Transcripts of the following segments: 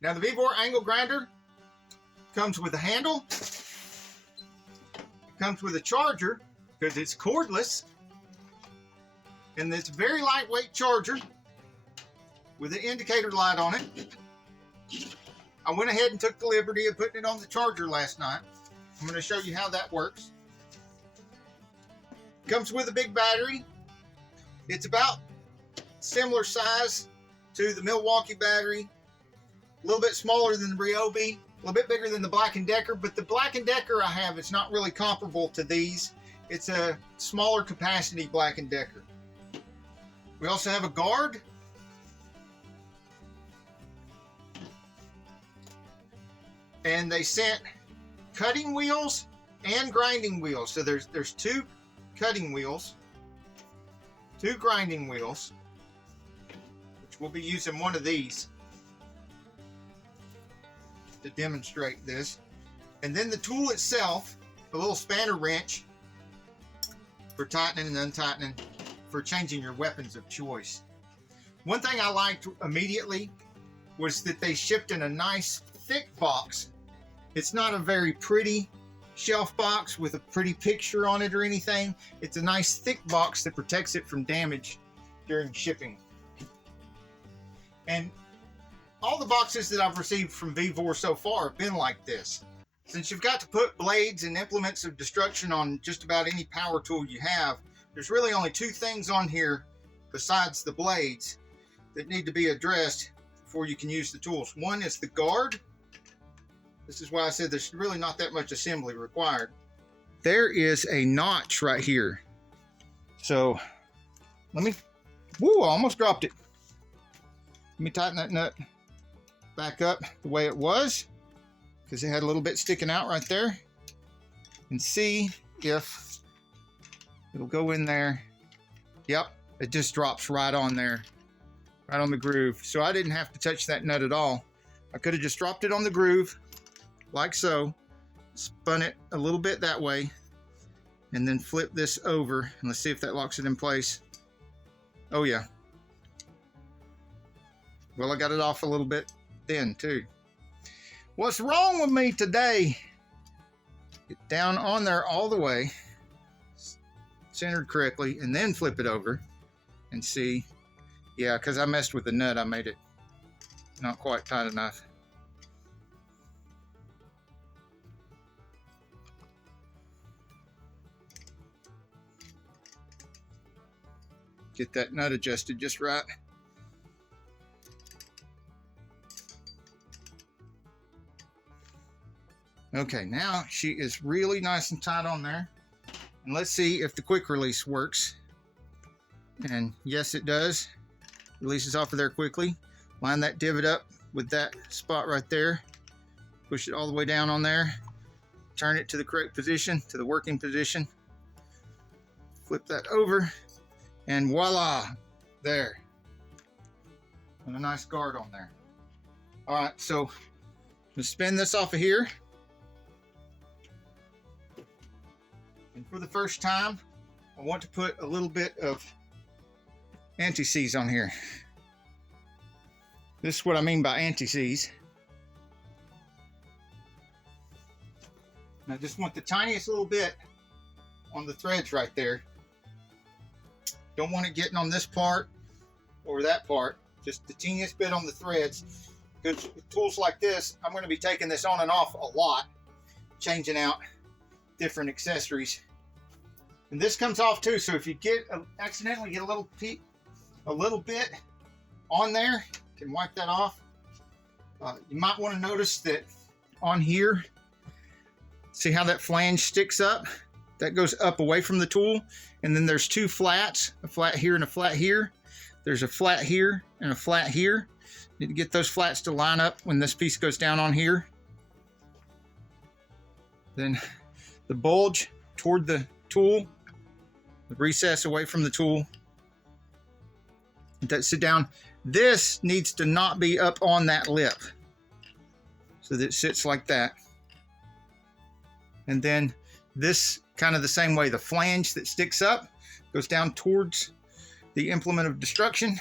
Now the Vevor Angle Grinder comes with a handle, comes with a charger because it's cordless, and this very lightweight charger with an indicator light on it. I went ahead and took the liberty of putting it on the charger last night. I'm going to show you how that works. Comes with a big battery. It's about similar size to the Milwaukee battery, a little bit smaller than the Ryobi, a little bit bigger than the Black & Decker, but the Black & Decker I have, it's not really comparable to these. It's a smaller capacity Black & Decker. We also have a guard. And they sent cutting wheels and grinding wheels. So there's two cutting wheels, two grinding wheels, which we'll be using one of these to demonstrate this. And then the tool itself, a little spanner wrench for tightening and untightening, for changing your weapons of choice. One thing I liked immediately was that they shipped in a nice thick box. It's not a very pretty shelf box with a pretty picture on it or anything. It's a nice thick box that protects it from damage during shipping. And all the boxes that I've received from Vevor so far have been like this. Since you've got to put blades and implements of destruction on just about any power tool you have, there's really only two things on here besides the blades that need to be addressed before you can use the tools. One is the guard. This is why I said there's really not that much assembly required. There is a notch right here. So let me, woo, I almost dropped it. Let me tighten that nut back up the way it was, because it had a little bit sticking out right there, and see if it'll go in there. Yep, it just drops right on there, right on the groove. So I didn't have to touch that nut at all. I could have just dropped it on the groove like so, spun it a little bit that way, and then flip this over, and let's see if that locks it in place. Oh yeah. Well, I got it off a little bit then too. What's wrong with me today? Get down on there all the way, centered correctly, and then flip it over and see. Yeah, because I messed with the nut, I made it not quite tight enough. Get that nut adjusted just right. Okay, now she is really nice and tight on there. And let's see if the quick release works. And yes, it does. Releases off of there quickly. Line that divot up with that spot right there. Push it all the way down on there. Turn it to the correct position, to the working position. Flip that over. And voila, there. And a nice guard on there. All right, so let's spin this off of here. And for the first time, I want to put a little bit of anti-seize on here. This is what I mean by anti-seize. And I just want the tiniest little bit on the threads right there. Don't want it getting on this part or that part, just the teeniest bit on the threads. Because with tools like this, I'm going to be taking this on and off a lot, changing out different accessories. And this comes off too, so if you accidentally get a little bit on there, you can wipe that off. You might want to notice that on here, see how that flange sticks up? That goes up away from the tool, and then there's two flats, a flat here and a flat here. There's a flat here and a flat here. Need to get those flats to line up when this piece goes down on here. Then the bulge toward the tool, the recess away from the tool. Let that sit down. This needs to not be up on that lip, so that it sits like that. And then this kind of the same way, the flange that sticks up goes down towards the implement of destruction.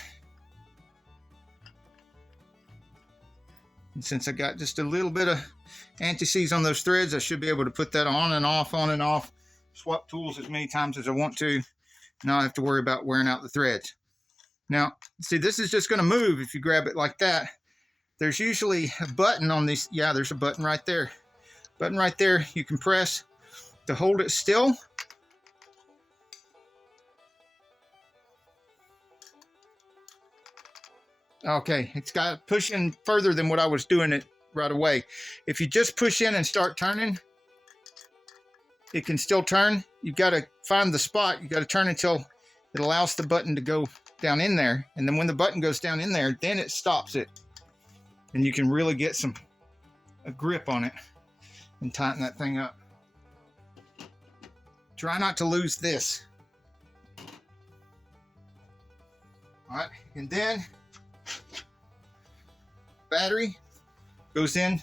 And since I got just a little bit of anti-seize on those threads, I should be able to put that on and off, swap tools as many times as I want to, not have to worry about wearing out the threads. Now, see, this is just going to move if you grab it like that. There's usually a button on these. Yeah, there's a button right there. Button right there you can press to hold it still. Okay, it's got to push in further than what I was doing it right away. If you just push in and start turning, it can still turn. You've got to find the spot. You got to turn until it allows the button to go down in there. And then when the button goes down in there, then it stops it. And you can really get a grip on it and tighten that thing up. Try not to lose this. All right, and then battery goes in.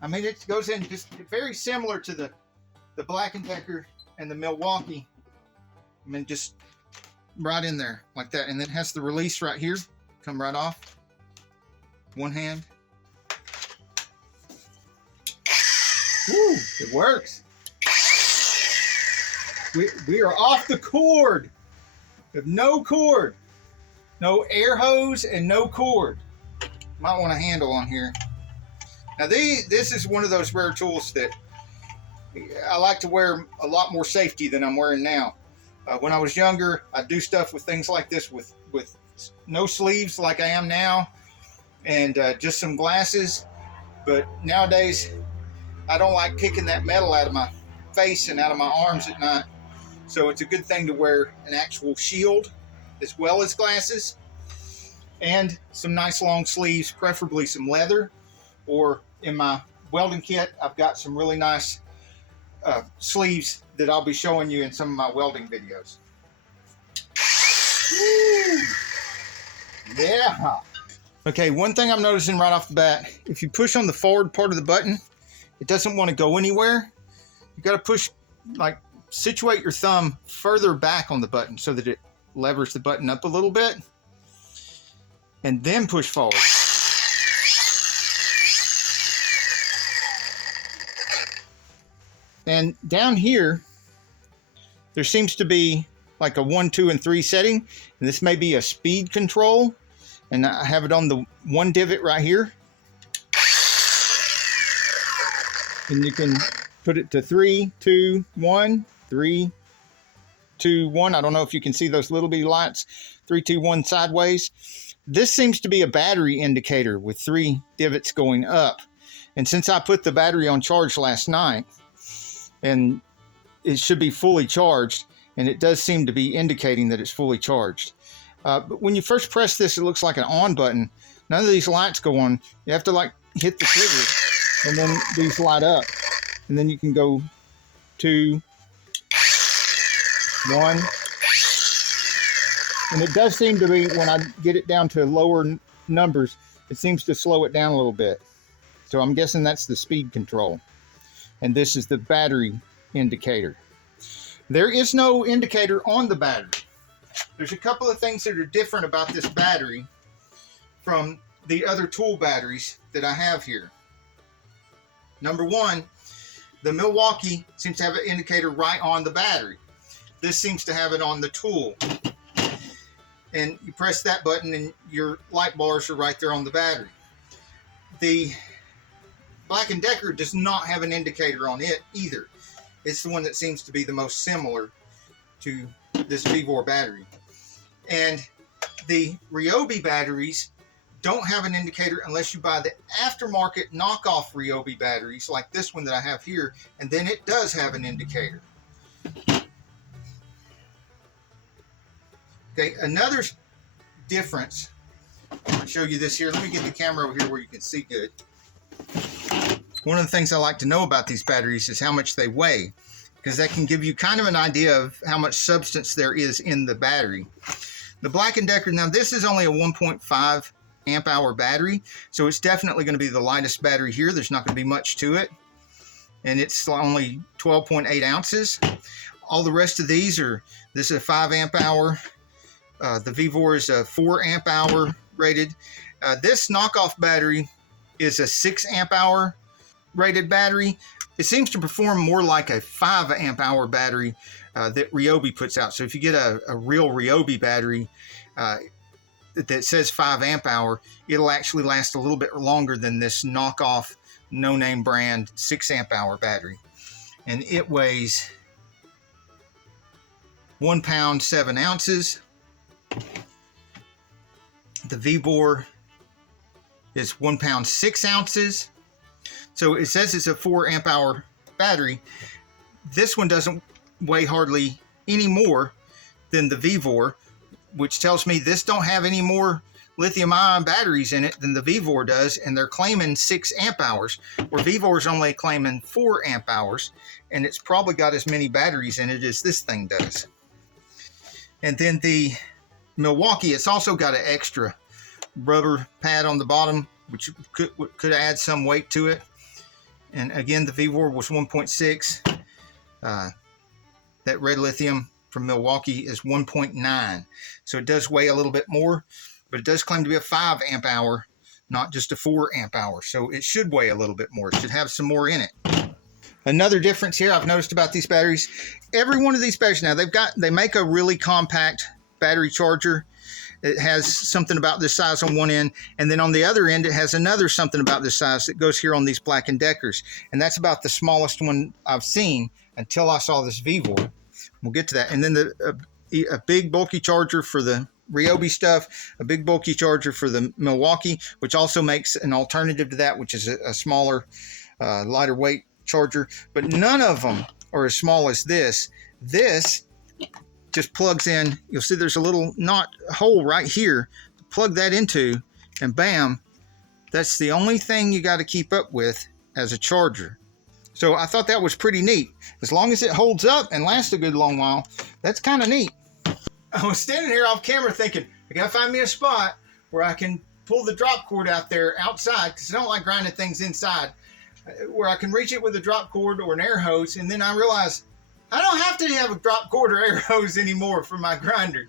I mean, it goes in just very similar to the Black & Decker and the Milwaukee. I mean, just right in there like that. And then it has the release right here. Come right off. One hand. Woo, it works. We are off the cord. We have no cord. No air hose and no cord. Might want a handle on here. Now this is one of those rare tools that I like to wear a lot more safety than I'm wearing now. When I was younger, I'd do stuff with things like this with no sleeves like I am now, and just some glasses. But nowadays, I don't like kicking that metal out of my face and out of my arms at night. So it's a good thing to wear an actual shield as well as glasses, and some nice long sleeves, preferably some leather, or in my welding kit, I've got some really nice sleeves that I'll be showing you in some of my welding videos. Woo! Yeah. Okay, one thing I'm noticing right off the bat, if you push on the forward part of the button, it doesn't want to go anywhere. You got to push, like, situate your thumb further back on the button so that it levers the button up a little bit, and then push forward. And down here, there seems to be like a 1, 2, and 3 setting, and this may be a speed control, and I have it on the one divot right here. And you can put it to 3, 2, 1, 3, 2, 1. I don't know if you can see those little bitty lights. 3, 2, 1 sideways. This seems to be a battery indicator with 3 divots going up. And since I put the battery on charge last night, and it should be fully charged, and it does seem to be indicating that it's fully charged. But when you first press this, it looks like an on button. None of these lights go on. You have to like hit the trigger, and then these light up. And then you can go 2, 1. And it does seem to be, when I get it down to lower numbers, it seems to slow it down a little bit. So I'm guessing that's the speed control. And this is the battery indicator. There is no indicator on the battery. There's a couple of things that are different about this battery from the other tool batteries that I have here. Number one, the Milwaukee seems to have an indicator right on the battery. This seems to have it on the tool. And you press that button and your light bars are right there on the battery. The Black & Decker does not have an indicator on it either. It's the one that seems to be the most similar to this Vevor battery. And the Ryobi batteries don't have an indicator unless you buy the aftermarket knockoff Ryobi batteries like this one that I have here, and then it does have an indicator. Okay, another difference, I'll show you this here. Let me get the camera over here where you can see good. One of the things I like to know about these batteries is how much they weigh, because that can give you kind of an idea of how much substance there is in the battery. The Black & Decker, now this is only a 1.5 amp hour battery, so it's definitely going to be the lightest battery here. There's not going to be much to it, and it's only 12.8 ounces. All the rest of these are, this is a 5 amp hour. The Vevor is a 4 amp hour rated. This knockoff battery is a 6 amp hour rated battery. It seems to perform more like a 5 amp hour battery that Ryobi puts out. So if you get a real Ryobi battery that says 5 amp hour, it'll actually last a little bit longer than this knockoff no-name brand 6 amp hour battery. And it weighs 1 pound 7 ounces. The Vevor is 1 pound 6 ounces. So it says it's a 4 amp hour battery. This one doesn't weigh hardly any more than the Vevor, which tells me this don't have any more lithium ion batteries in it than the Vevor does, and they're claiming 6 amp hours, where Vevor's only claiming 4 amp hours, and it's probably got as many batteries in it as this thing does. And then the Milwaukee, it's also got an extra rubber pad on the bottom, which could add some weight to it. And again, the Vevor was 1.6. That red lithium from Milwaukee is 1.9. So it does weigh a little bit more, but it does claim to be a 5 amp hour, not just a 4 amp hour. So it should weigh a little bit more. It should have some more in it. Another difference here I've noticed about these batteries, every one of these batteries now, they make a really compact battery charger. It has something about this size on one end, and then on the other end it has another something about this size that goes here on these Black & Deckers, and that's about the smallest one I've seen until I saw this Vevor. We'll get to that. And then a big bulky charger for the Ryobi stuff, a big bulky charger for the Milwaukee, which also makes an alternative to that, which is a smaller, lighter weight charger. But none of them are as small as this. This just plugs in. You'll see there's a little hole right here to plug that into, and bam, that's the only thing you got to keep up with as a charger. So I thought that was pretty neat. As long as it holds up and lasts a good long while, that's kind of neat. I was standing here off camera thinking, I gotta find me a spot where I can pull the drop cord out there outside, because I don't like grinding things inside, where I can reach it with a drop cord or an air hose. And then I realized I don't have to have a drop cord or air hose anymore for my grinder.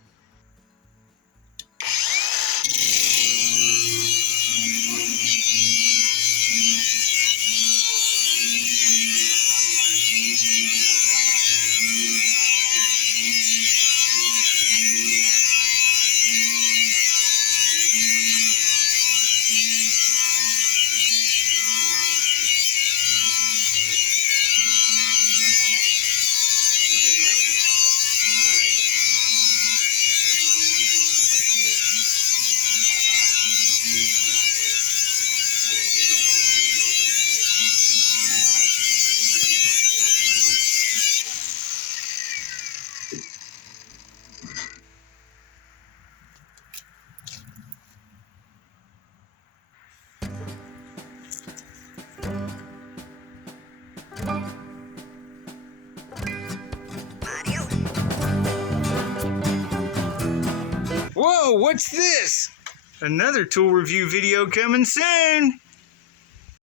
Whoa, what's this? Another tool review video coming soon.